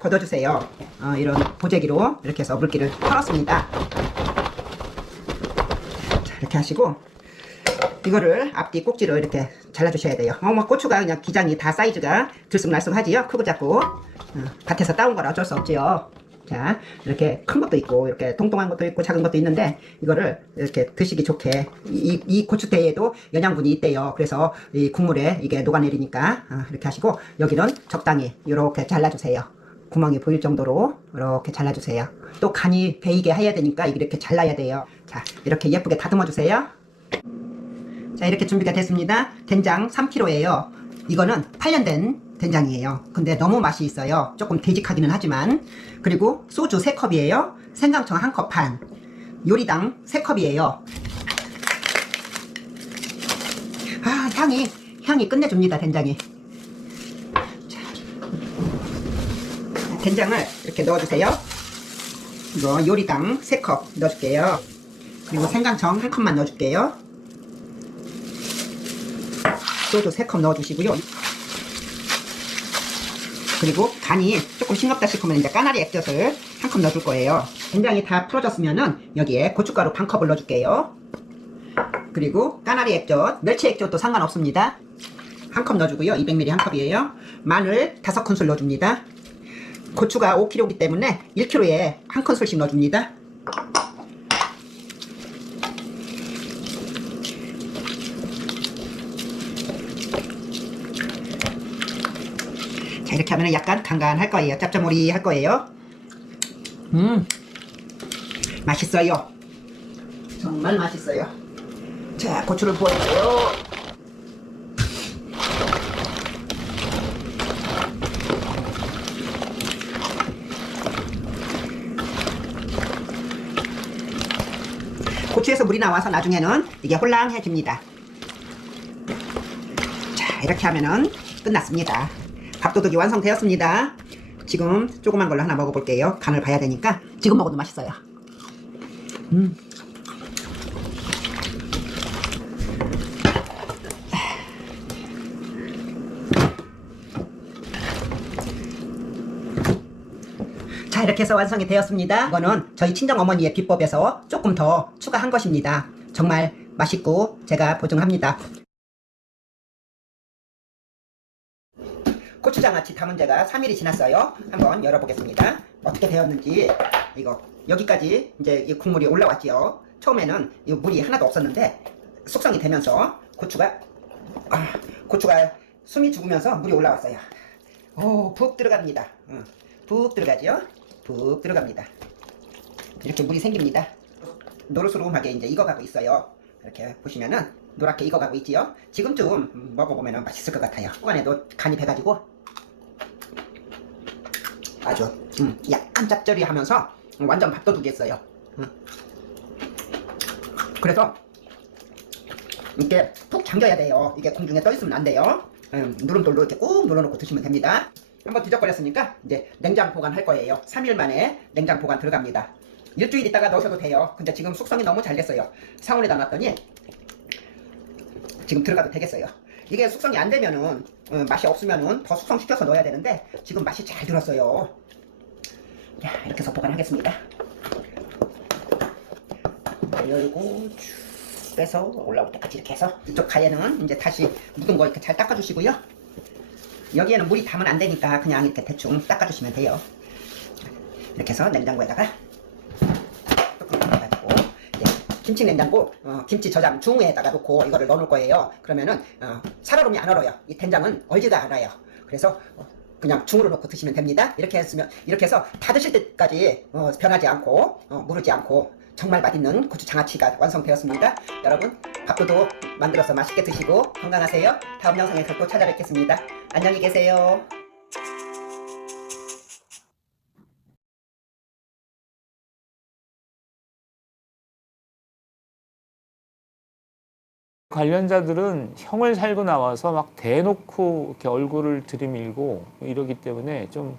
걷어주세요. 이런 보재기로 이렇게 해서 물기를 털었습니다. 자, 이렇게 하시고 이거를 앞뒤 꼭지로 이렇게 잘라주셔야 돼요. 뭐 고추가 그냥 기장이 다 사이즈가 들쑥날쑥하지요. 크고 작고 밭에서 따온 거라 어쩔 수 없지요. 자, 이렇게 큰 것도 있고 이렇게 통통한 것도 있고 작은 것도 있는데 이거를 이렇게 드시기 좋게 이 고추대에도 영양분이 있대요. 그래서 이 국물에 이게 녹아내리니까 이렇게 하시고 여기는 적당히 이렇게 잘라주세요. 구멍이 보일 정도로 이렇게 잘라주세요. 또 간이 배이게 해야 되니까 이렇게 잘라야 돼요. 자, 이렇게 예쁘게 다듬어 주세요. 자, 이렇게 준비가 됐습니다. 된장 3kg예요. 이거는 8년 된 된장이에요. 근데 너무 맛이 있어요. 조금 되직하기는 하지만. 그리고 소주 3컵이에요. 생강청 1컵 반. 요리당 3컵이에요. 향이 끝내줍니다, 된장이. 자, 된장을 이렇게 넣어주세요. 이거 요리당 3컵 넣어줄게요. 그리고 생강청 1컵만 넣어줄게요. 소주 3컵 넣어주시고요. 그리고 간이 조금 싱겁다 싶으면 이제 까나리 액젓을 1컵 넣어줄 거예요. 된장이 다 풀어졌으면은 여기에 고춧가루 반 컵을 넣어줄게요. 그리고 까나리 액젓, 멸치 액젓도 상관없습니다. 1컵 넣어주고요. 200ml 1컵이에요. 마늘 5큰술 넣어줍니다. 고추가 5kg이기 때문에 1kg에 1큰술씩 넣어줍니다. 자, 이렇게 하면 약간 간간할 거예요. 짭짜모리 할 거예요. 맛있어요. 정말 맛있어요. 자, 고추를 부어주세요. 고추에서 물이 나와서 나중에는 이게 홀랑해집니다. 자, 이렇게 하면은 끝났습니다. 밥도둑이 완성되었습니다. 지금 조그만 걸로 하나 먹어볼게요. 간을 봐야 되니까. 지금 먹어도 맛있어요. 자, 이렇게 해서 완성이 되었습니다. 이거는 저희 친정어머니의 비법에서 조금 더 추가한 것입니다. 정말 맛있고 제가 보증합니다. 고추장아찌 담은 지가 3일이 지났어요. 한번 열어보겠습니다. 어떻게 되었는지. 이거 여기까지 이제 이 국물이 올라왔지요. 처음에는 이 물이 하나도 없었는데 숙성이 되면서 고추가 숨이 죽으면서 물이 올라왔어요. 오, 푹 들어갑니다. 푹 들어가죠. 푹 들어갑니다. 이렇게 물이 생깁니다. 노릇스름하게 이제 익어가고 있어요. 이렇게 보시면은 노랗게 익어가고 있지요. 지금쯤 먹어보면 맛있을 것 같아요. 후반에도 간이 배가지고 아주 약간 짭조리하면서 완전 밥도둑이었어요. 그래서 이렇게 푹 잠겨야 돼요. 이게 공중에 떠 있으면 안 돼요. 누름돌로 이렇게 꾹 눌러놓고 드시면 됩니다. 한번 뒤적거렸으니까 이제 냉장 보관할 거예요. 3일 만에 냉장 보관 들어갑니다. 일주일 있다가 넣으셔도 돼요. 근데 지금 숙성이 너무 잘 됐어요. 상온에다 놨더니 지금 들어가도 되겠어요. 이게 숙성이 안 되면은 맛이 없으면은 더 숙성시켜서 넣어야 되는데 지금 맛이 잘 들었어요. 자, 이렇게 해서 보관하겠습니다. 열고 쭉 빼서 올라올 때까지 이렇게 해서 이쪽 가에는 이제 다시 묻은 거 이렇게 잘 닦아주시고요. 여기에는 물이 닿으면 안 되니까 그냥 이렇게 대충 닦아주시면 돼요. 이렇게 해서 냉장고에다가 김치 냉장고 김치 저장 중에다가 놓고 이거를 넣어 놓을 거예요. 그러면은 살얼음이 안 얼어요. 이 된장은 얼지가 않아요. 그래서 그냥 중으로 넣고 드시면 됩니다. 이렇게 해서 다 드실 때까지 변하지 않고 무르지 않고 정말 맛있는 고추 장아찌가 완성되었습니다. 여러분 밥도둑 만들어서 맛있게 드시고 건강하세요. 다음 영상에서 또 찾아뵙겠습니다. 안녕히 계세요. 관련자들은 형을 살고 나와서 막 대놓고 이렇게 얼굴을 들이밀고 이러기 때문에 좀